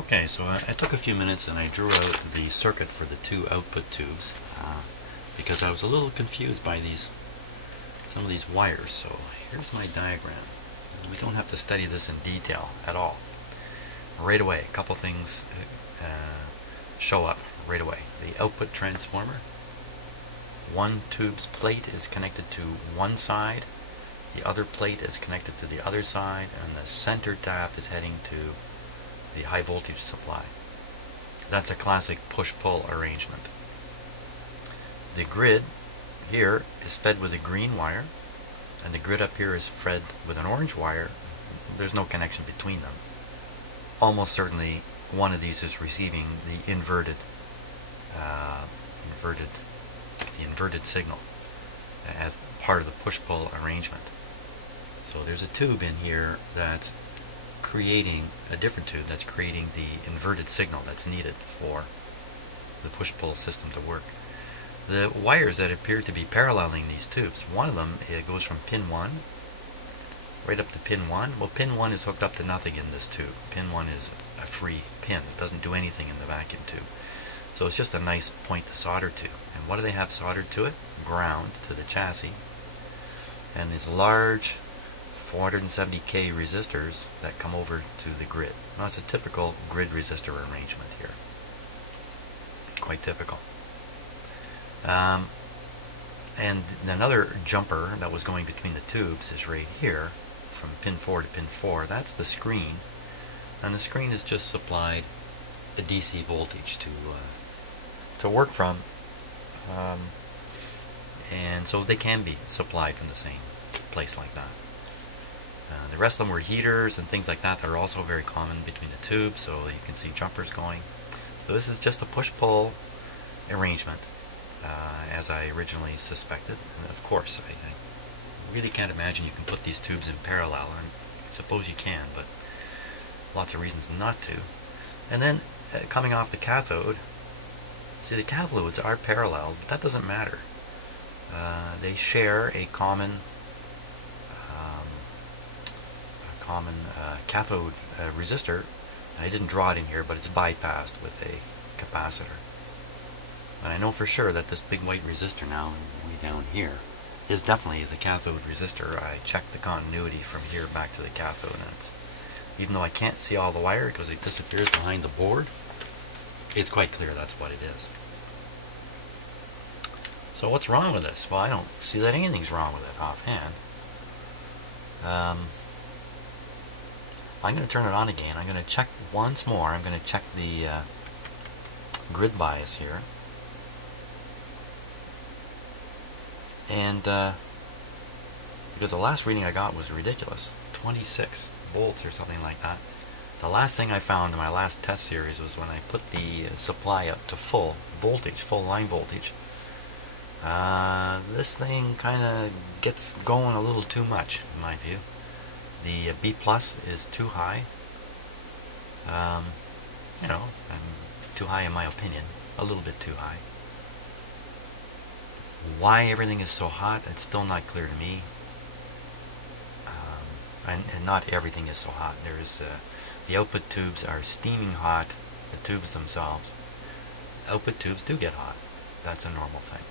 Okay, so I took a few minutes and I drew out the circuit for the two output tubes because I was a little confused by some of these wires. So here's my diagram. We don't have to study this in detail at all. Right away, a couple things show up right away. The output transformer. One tube's plate is connected to one side, the other plate is connected to the other side, and the center tap is heading to the high voltage supply. That's a classic push-pull arrangement. The grid here is fed with a green wire, and the grid up here is fed with an orange wire. There's no connection between them. Almost certainly one of these is receiving the inverted signal as part of the push-pull arrangement. So there's a tube in here that's creating a different tube that's creating the inverted signal that's needed for the push-pull system to work. The wires that appear to be paralleling these tubes, one of them goes from pin 1 right up to pin 1. Well, pin 1 is hooked up to nothing in this tube. Pin 1 is a free pin. It doesn't do anything in the vacuum tube. So it's just a nice point to solder to. And what do they have soldered to it? Ground to the chassis. And these large 470K resistors that come over to the grid. Now it's a typical grid resistor arrangement here. Quite typical. And another jumper that was going between the tubes is right here, from pin 4 to pin 4. That's the screen, and the screen is just supplied a DC voltage to work from, and so they can be supplied from the same place like that. The rest of them were heaters and things like that that are also very common between the tubes, so you can see jumpers going. So this is just a push-pull arrangement, as I originally suspected. And of course, I really can't imagine you can put these tubes in parallel, and I suppose you can, but lots of reasons not to. And then coming off the cathode, see, the cathodes are parallel, but that doesn't matter. They share a common cathode resistor. I didn't draw it in here, but it's bypassed with a capacitor. And I know for sure that this big white resistor now, way down here, is definitely the cathode resistor. I checked the continuity from here back to the cathode, and it's, even though I can't see all the wire because it disappears behind the board, it's quite clear that's what it is. So what's wrong with this? Well, I don't see that anything's wrong with it offhand. I'm going to turn it on again. I'm going to check once more. I'm going to check the grid bias here. And because the last reading I got was ridiculous, 26 volts or something like that. The last thing I found in my last test series was when I put the supply up to full voltage, full line voltage. This thing kind of gets going a little too much, in my view. The B plus is too high. You know, too high in my opinion, a little bit too high. Why everything is so hot, it's still not clear to me. And not everything is so hot. There's the output tubes are steaming hot. The tubes themselves, output tubes do get hot. That's a normal thing.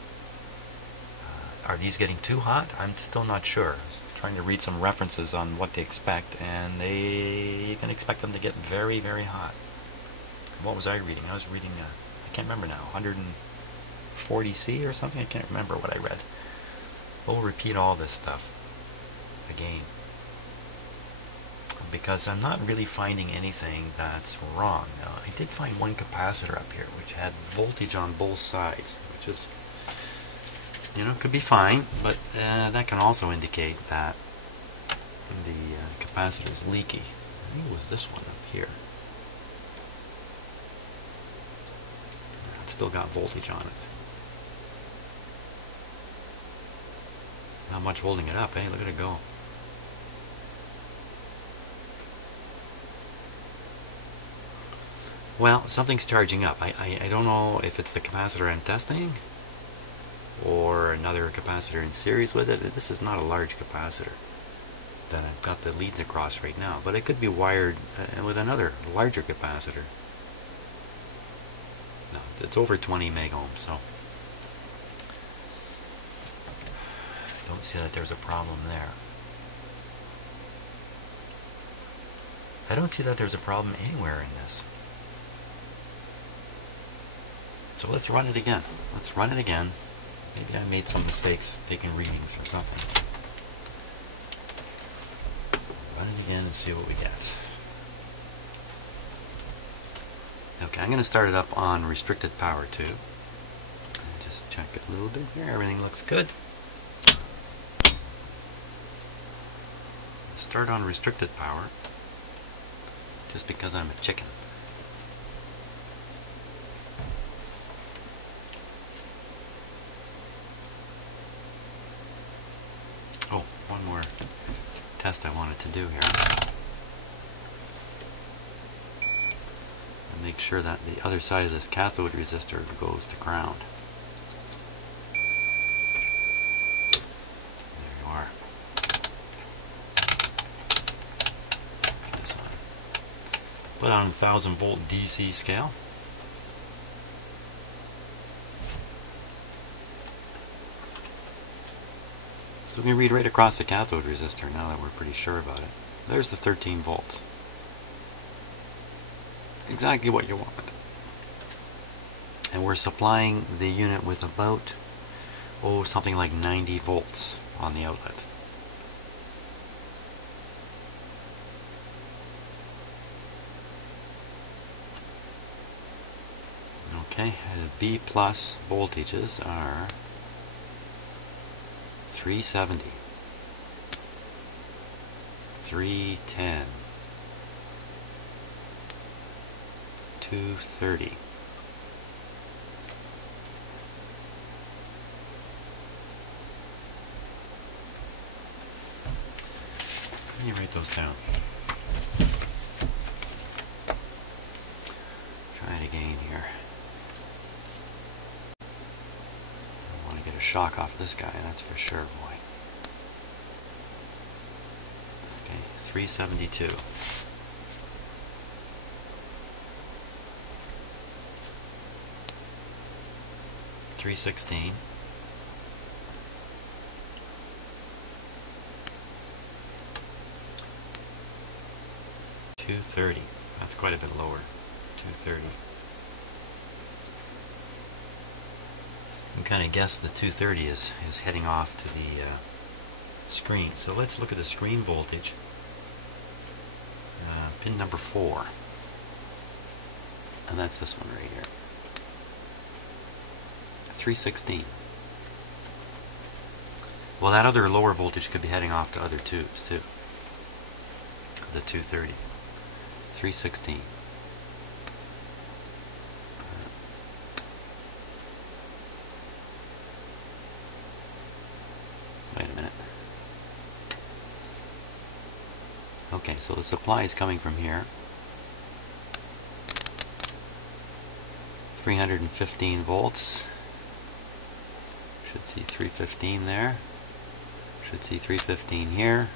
Are these getting too hot? I'm still not sure. I was trying to read some references on what to expect, and you can expect them to get very, very hot. What was I reading? I was reading, I can't remember now, 140C or something? I can't remember what I read. We'll repeat all this stuff again, because I'm not really finding anything that's wrong. Now, I did find one capacitor up here which had voltage on both sides, which is, you know, could be fine, but that can also indicate that the capacitor is leaky. I think it was this one up here. It's still got voltage on it. Not much holding it up, eh? Look at it go. Well, something's charging up. I don't know if it's the capacitor I'm testing or another capacitor in series with it. This is not a large capacitor. that I've got the leads across right now, but it could be wired with another larger capacitor. No, it's over 20 megohms, so I don't see that there's a problem there. I don't see that there's a problem anywhere in this. So let's run it again. Let's run it again. Maybe I made some mistakes taking readings or something. Run it again and see what we get. Okay, I'm going to start it up on restricted power too. And just check it a little bit here. Everything looks good. Start on restricted power. Just because I'm a chicken. Oh, one more test I wanted to do here. And make sure that the other side of this cathode resistor goes to ground. There you are. Put this on. Put on 1000 volt DC scale. So we can read right across the cathode resistor now that we're pretty sure about it. There's the 13 volts. Exactly what you want. And we're supplying the unit with about, something like 90 volts on the outlet. Okay, the B plus voltages are 370, 310, 230. Let me write those down. Try it again here. I want to get a shock off this guy, that's for sure, boy. Okay, 372. 316. 230. That's quite a bit lower. 230. You can kind of guess the 230 is heading off to the screen. So let's look at the screen voltage. Pin number 4. And that's this one right here. 316. Well, that other lower voltage could be heading off to other tubes too. The 230. 316. Wait a minute. Okay, so the supply is coming from here. 315 volts. Should see 315 there. Should see 315 here.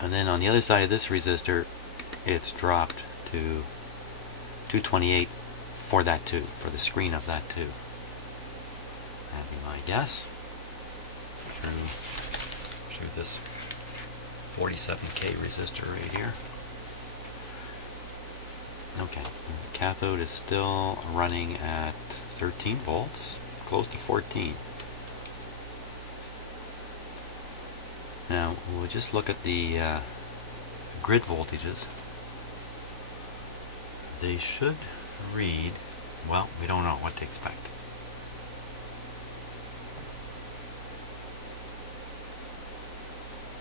And then on the other side of this resistor, it's dropped to 228 for that tube, for the screen of that tube. That'd be my guess. Through this 47K resistor right here. Okay, the cathode is still running at 13 volts, close to 14. Now, we'll just look at the grid voltages. They should read, well, we don't know what to expect.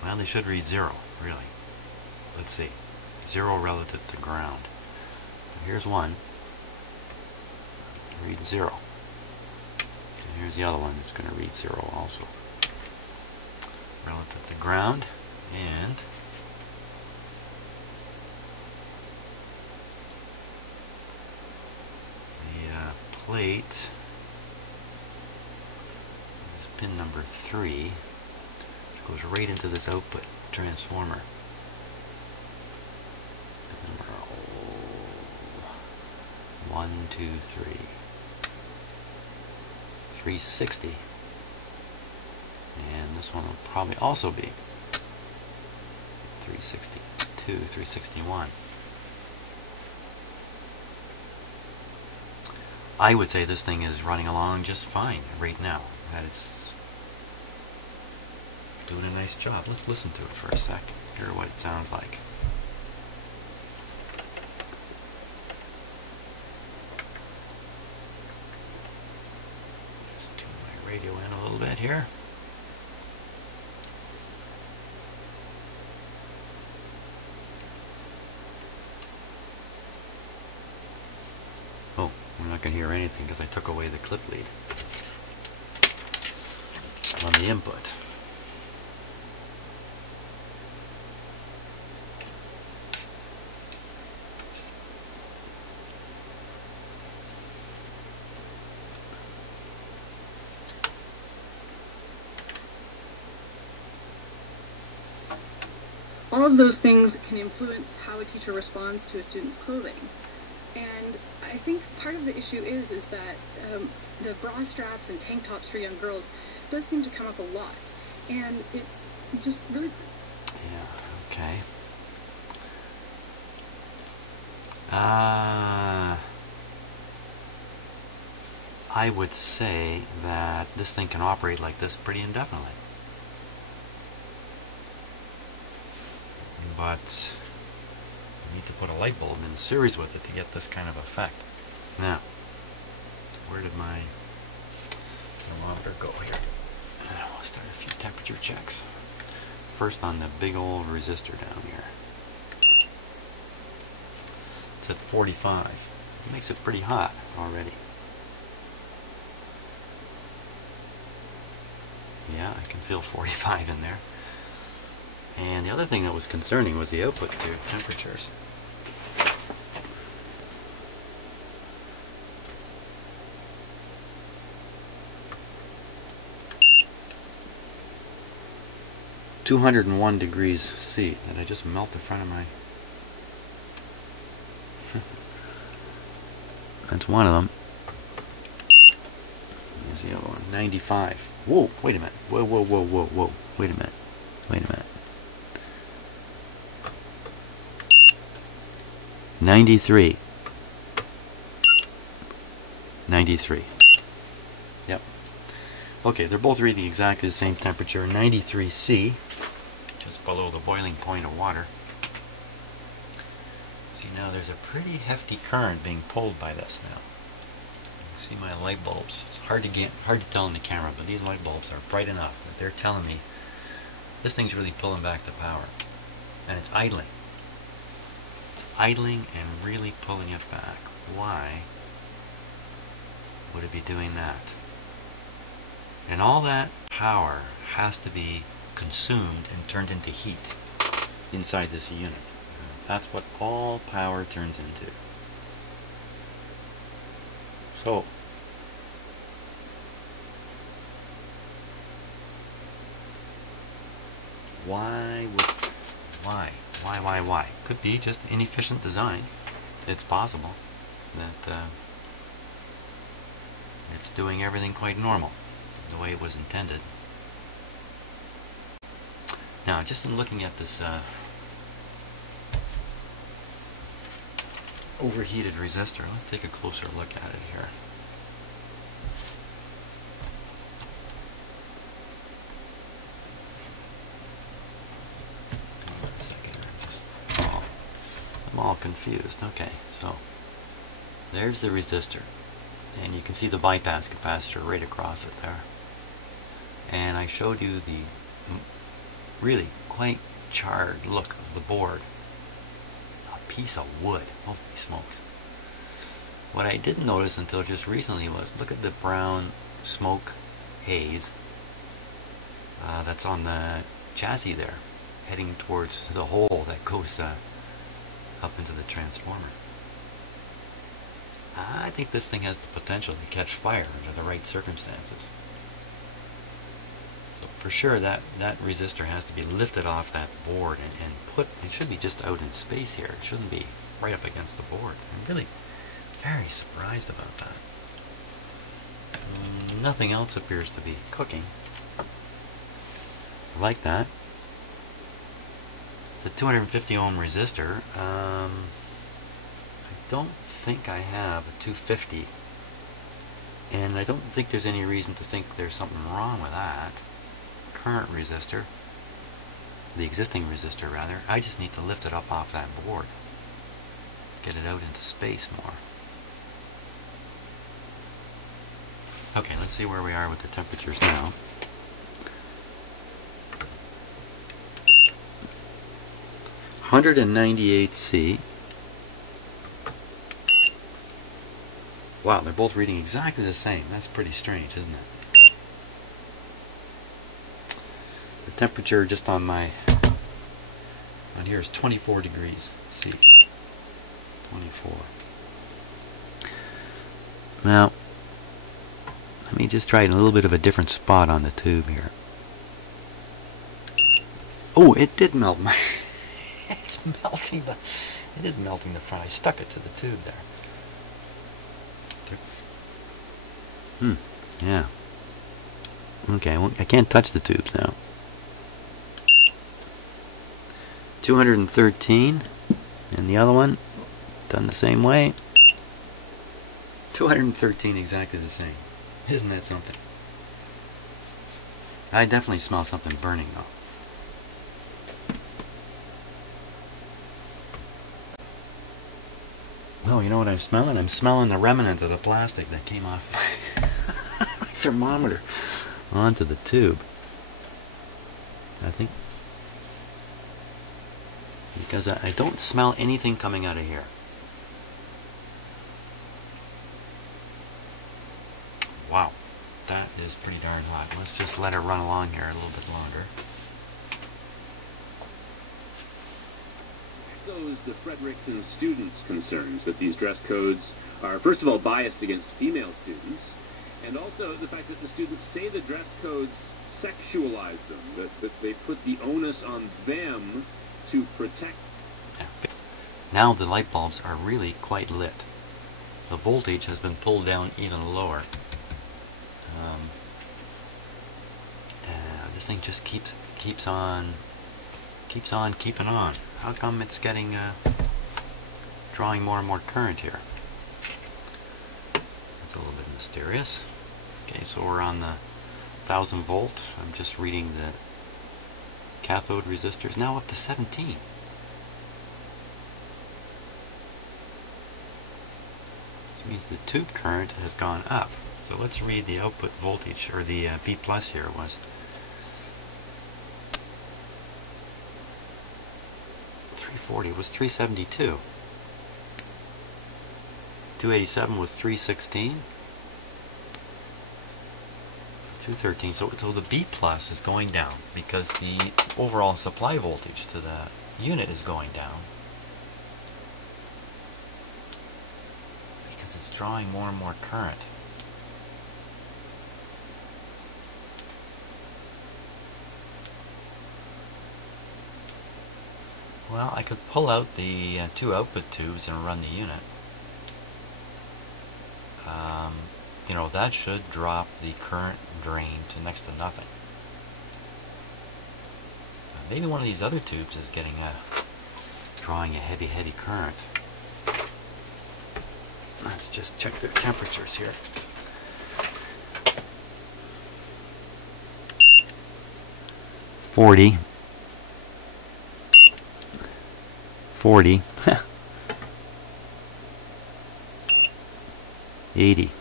Well, they should read 0, really. Let's see. 0 relative to ground. Here's one. Read 0. And here's the other one that's going to read 0 also. Relative to ground. And the plate is pin number 3. goes right into this output transformer. And we're 1, 2, 3, 360. And this one will probably also be 362, 361. I would say this thing is running along just fine right now. That it's doing a nice job. Let's listen to it for a sec. Hear what it sounds like. Just tune my radio in a little bit here. Oh, we're not going to hear anything because I took away the clip lead on the input. All of those things can influence how a teacher responds to a student's clothing. And I think part of the issue is that the bra straps and tank tops for young girls does seem to come up a lot. And it's just really... Yeah, okay. I would say that this thing can operate like this pretty indefinitely. But you need to put a light bulb in series with it to get this kind of effect. Now, where did my thermometer go here? We'll start a few temperature checks. First on the big old resistor down here. It's at 45. It makes it pretty hot already. Yeah, I can feel 45 in there. And the other thing that was concerning was the output to temperatures. (201 degrees C). Did I just melt the front of my... That's one of them. Here's the other one. 95. Whoa, wait a minute. Whoa, whoa, whoa, whoa, whoa. Wait a minute. Wait a minute. 93. 93. Yep. Okay, they're both reading exactly the same temperature. 93 C, just below the boiling point of water. See, now there's a pretty hefty current being pulled by this now. You see my light bulbs. It's hard to tell in the camera, but these light bulbs are bright enough that they're telling me this thing's really pulling back the power. And it's idling. It's idling and really pulling it back. Why would it be doing that? And all that power has to be consumed and turned into heat inside this unit. That's what all power turns into. So, why? Could be just inefficient design. It's possible that it's doing everything quite normal, the way it was intended. Now, just in looking at this overheated resistor, let's take a closer look at it here. I'm all confused. Okay, so there's the resistor, and you can see the bypass capacitor right across it there. And I showed you the really quite charred look of the board. A piece of wood. Holy smokes. What I didn't notice until just recently was, look at the brown smoke haze that's on the chassis there, heading towards the hole that goes up into the transformer. I think this thing has the potential to catch fire under the right circumstances. So for sure that resistor has to be lifted off that board and put, it should be just out in space here. It shouldn't be right up against the board. I'm really very surprised about that. Nothing else appears to be cooking. I like that. The 250 ohm resistor. I don't think I have a 250, and I don't think there's any reason to think there's something wrong with that. Current resistor, the existing resistor rather, I just need to lift it up off that board, get it out into space more. Okay, let's see where we are with the temperatures now. C. Wow, they're both reading exactly the same. That's pretty strange, isn't it? The temperature just on here is 24 degrees C. 24. Now, let me just try a little bit of a different spot on the tube here. Oh, it did melt my... It's melting the... It is melting the front. I stuck it to the tube there. Yeah. Okay, well, I can't touch the tubes now. 213, and the other one done the same way. 213, exactly the same. Isn't that something? I definitely smell something burning though. Oh, you know what I'm smelling? I'm smelling the remnant of the plastic that came off my thermometer onto the tube. I think because I don't smell anything coming out of here. Wow, that is pretty darn hot. Let's just let it run along here a little bit longer. Echoes the Fredericton students' concerns that these dress codes are, first of all, biased against female students, and also the fact that the students say the dress codes sexualize them, that they put the onus on them to protect. Now the light bulbs are really quite lit. The voltage has been pulled down even lower. This thing just keeps on keeping on. How come it's getting drawing more and more current here? That's a little bit mysterious. Okay, so we're on the 1000 volt. I'm just reading the cathode resistors, now up to 17. This means the tube current has gone up. So let's read the output voltage, or the B plus here was 340 was 372. 287 was 316. 213. So the B plus is going down because the overall supply voltage to the unit is going down because it's drawing more and more current. Well, I could pull out the two output tubes and run the unit. You know, that should drop the current drain to next to nothing. Maybe one of these other tubes is getting drawing a heavy current. Let's just check their temperatures here. .40 80.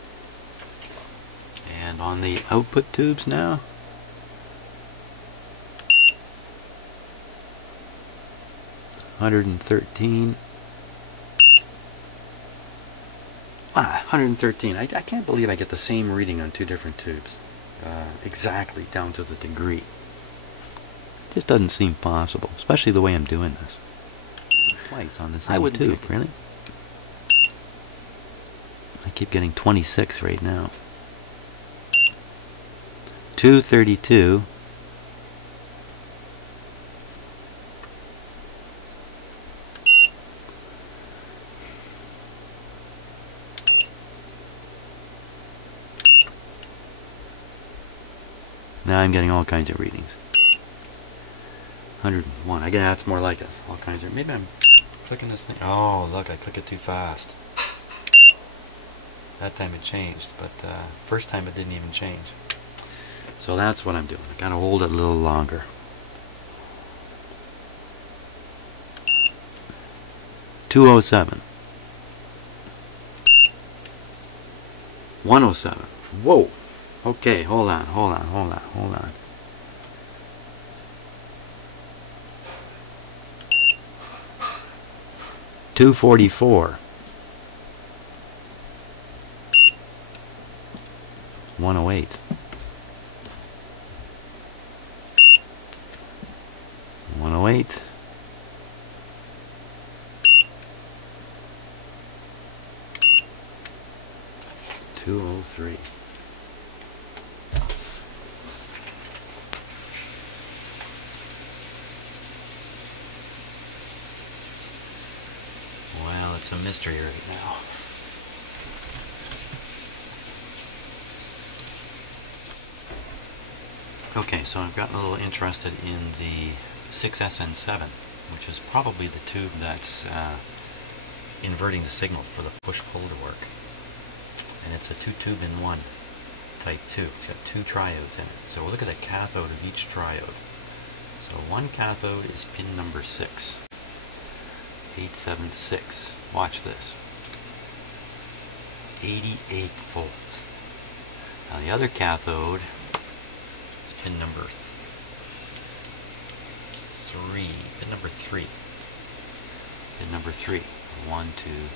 And on the output tubes now, $113. 113. I can't believe I get the same reading on two different tubes, exactly down to the degree. It just doesn't seem possible, especially the way I'm doing this. Twice on the same tube, really? I keep getting 26 right now. 232, Now I'm getting all kinds of readings. 101. I guess that's more like it. All kinds of. Maybe I'm clicking this thing. Oh, look, I click it too fast. That time it changed, but first time it didn't even change. So that's what I'm doing. I gotta hold it a little longer. 207. 107. Whoa. Okay, hold on. 244. 108. 108. 203. Well, it's a mystery right now. Okay, so I've gotten a little interested in the 6SN7, which is probably the tube that's inverting the signal for the push-pull to work. And it's a 2-tube-in-1 type 2. It's got 2 triodes in it. So we'll look at the cathode of each triode. So one cathode is pin number 6. 876. Watch this. 88 volts. Now the other cathode is pin number 3. Pin number 3. Pin number 3. 1, 2,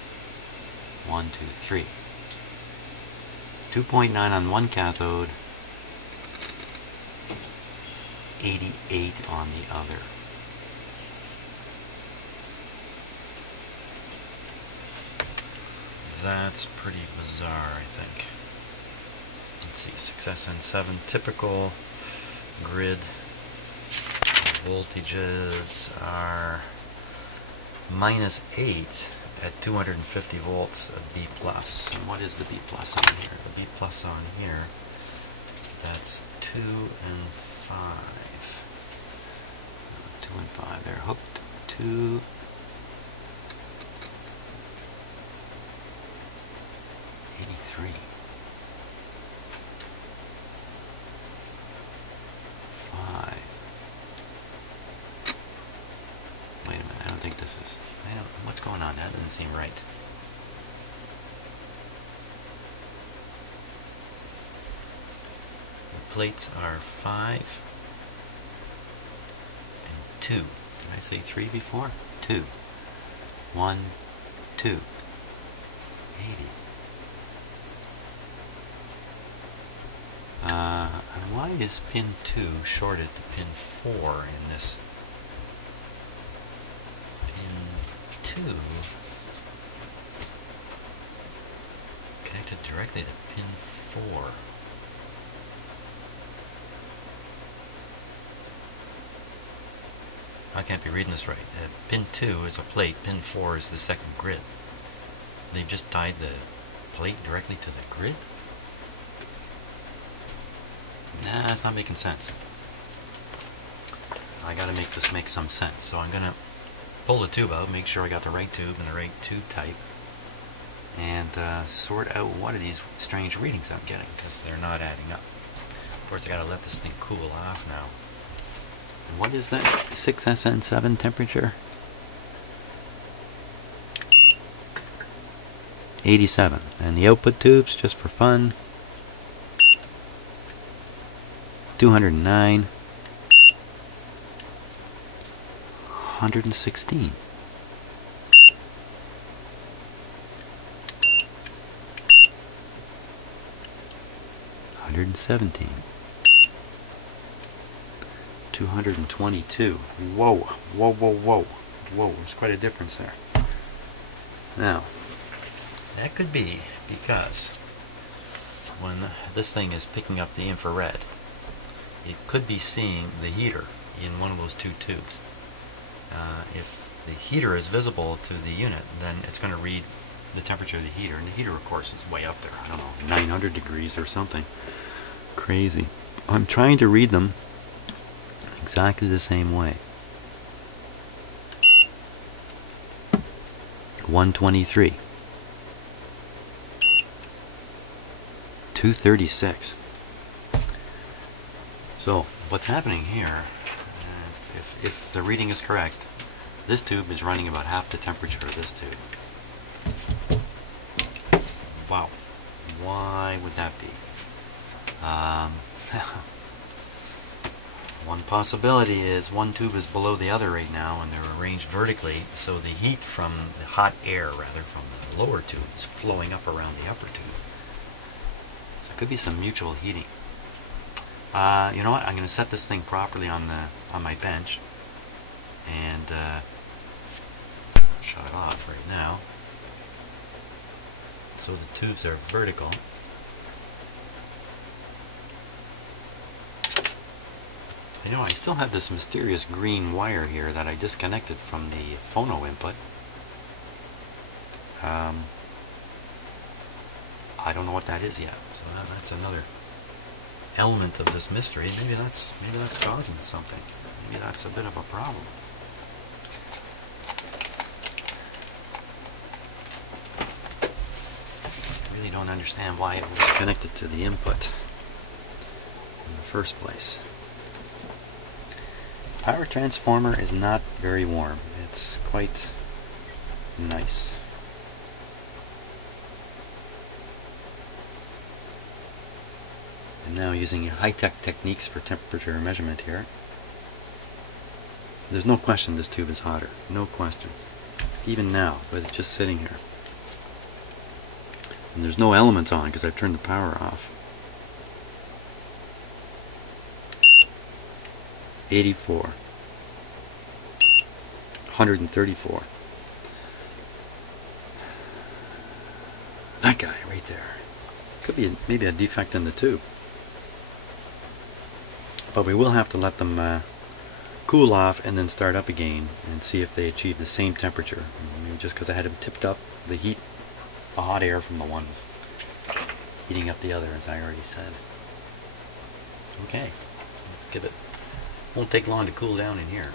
1, 2, 3. 2.9 on one cathode, 88 on the other. That's pretty bizarre, I think. Let's see, 6SN7, typical grid voltages are -8 at 250 volts of B+. And what is the B+ on here? The B+ on here, that's 2 and 5. 2 and 5, they're hooked to 83. 5. Wait a minute, I don't think this is... what's going on? That doesn't seem right. The plates are 5 and 2. Did I say 3 before? 2. 1, 2. 80. And why is pin 2 shorted to pin 4 in this? Pin 2 connected directly to pin 4. I can't be reading this right. Pin 2 is a plate, pin 4 is the second grid. They've just tied the plate directly to the grid? Nah, that's not making sense. I gotta make this make some sense. So I'm gonna pull the tube out, make sure I got the right tube and the right tube type, and sort out what are these strange readings I'm getting, because they're not adding up. Of course, I gotta let this thing cool off now. And what is that 6SN7 temperature? 87. And the output tubes, just for fun, 209, 116. 117. 222. Whoa, whoa, whoa, whoa. Whoa, there's quite a difference there. Now, that could be because when this thing is picking up the infrared, it could be seeing the heater in one of those two tubes. If the heater is visible to the unit, then it's going to read the temperature of the heater, and the heater, of course, is way up there. I don't know, 900 degrees or something. Crazy. I'm trying to read them exactly the same way. 123. 236. So what's happening here, if the reading is correct, this tube is running about half the temperature of this tube. Wow. Why would that be? One possibility is one tube is below the other right now, and they're arranged vertically, so the heat from the hot air, rather, from the lower tube is flowing up around the upper tube. So it could be some mutual heating. You know what? I'm going to set this thing properly on my bench, and shut it off right now. So the tubes are vertical. You know, I still have this mysterious green wire here that I disconnected from the phono input. I don't know what that is yet. So that's another element of this mystery. Maybe that's causing something. Maybe that's a bit of a problem. I really don't understand why it was connected to the input in the first place. Power transformer is not very warm. It's quite nice. I'm now using high-tech techniques for temperature measurement here. There's no question this tube is hotter. No question. Even now, but it's just sitting here. And there's no elements on because I've turned the power off. 84. 134. That guy right there. Could be maybe a defect in the tube. But we will have to let them cool off and then start up again and see if they achieve the same temperature. Maybe just because I had them tipped up, the hot air from the ones heating up the other, as I already said. Okay, let's give it. Won't take long to cool down in here.